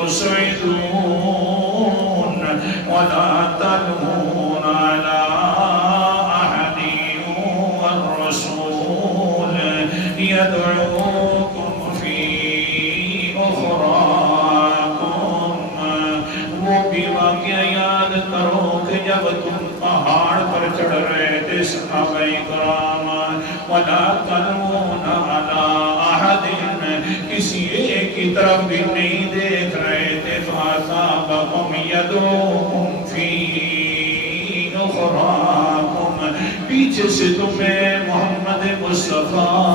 تسعدون ولا تلوون على أحد والرسول يدعوكم في أخراكم. وہ بھی واقعہ یاد کرو کہ جب تم پہاڑ پر چڑھ رہے تھے صحابہ کرام، وَلَا تَلْوُونَ عَلَىٰ أَحَدٍ، کسی ایک کی طرف بھی نہیں دیکھ رہے تھے، فَأَصَابَكُمْ يَدْعُوكُمْ فِي أُخْرَاكُمْ، پیچھے سے تمہیں محمد مصطفیٰ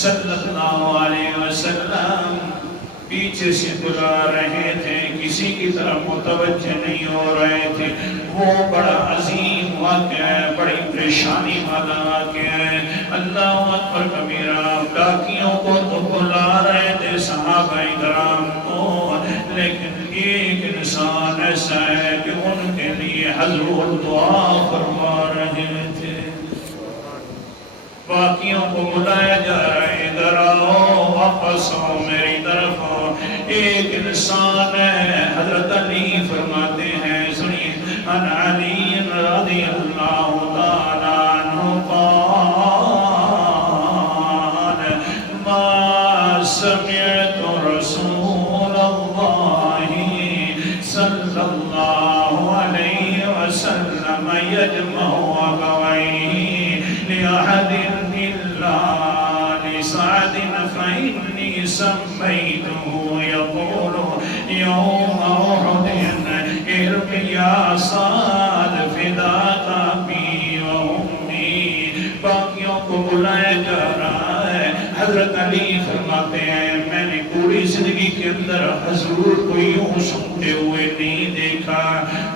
صلی اللہ علیہ وسلم پیچھے سے بلا رہے تھے، کسی کی طرف متوجہ نہیں ہو رہے تھے. وہ بڑا عظیم واقعہ ہے، بڑی پریشانی والا واقعہ ہے. اللہ اکبر کبیرہ. ڈاکیوں کو تو بلا رہے تھے صحابہ کرام کو، لیکن ایک انسان ایسا ہے کہ ان کے لیے حضور دعا فرما رہے تھے. باقیوں کو بلایا جا رہا ہے، ادھر آؤ، واپس آؤ، میری طرف آؤ. ایک انسان ہے، حضرت علی فرماتے ہیں، سنیے، ان علی رضی اللہ تعالیٰ عنہ قال ما سمعت رسول اللہ صلی اللہ علیہ وسلم یجمع ابویہ لأحد إلا لسعد فإني سميته يقول يوم أحد ارم يا سعد فداك أبي وأمي. باقیوں کو بلایا جا رہا ہے. حضرت علی فرماتے ہیں میں نے پوری زندگی کے اندر حضور کو یوں سنتے ہوئے نہیں دیکھا،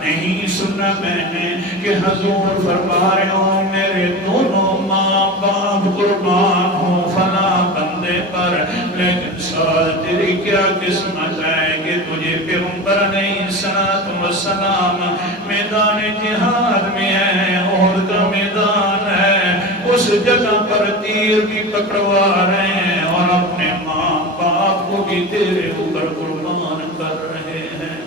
نہیں سنا میں نے کہ حضور فرما رہے ہوں میرے دونوں ماں باپ قربان ہوں فلاں بندے پر، لیکن سال تیری کیا قسمت ہے کہ تجھے پیغمبر علیہ السلام میدان جہاد میں ہے، احد کا میدان ہے، اس جگہ پر تیر بھی پکڑوا رہے ہیں اور اپنے ماں باپ کو بھی تیرے اوپر قربان کر رہے ہیں.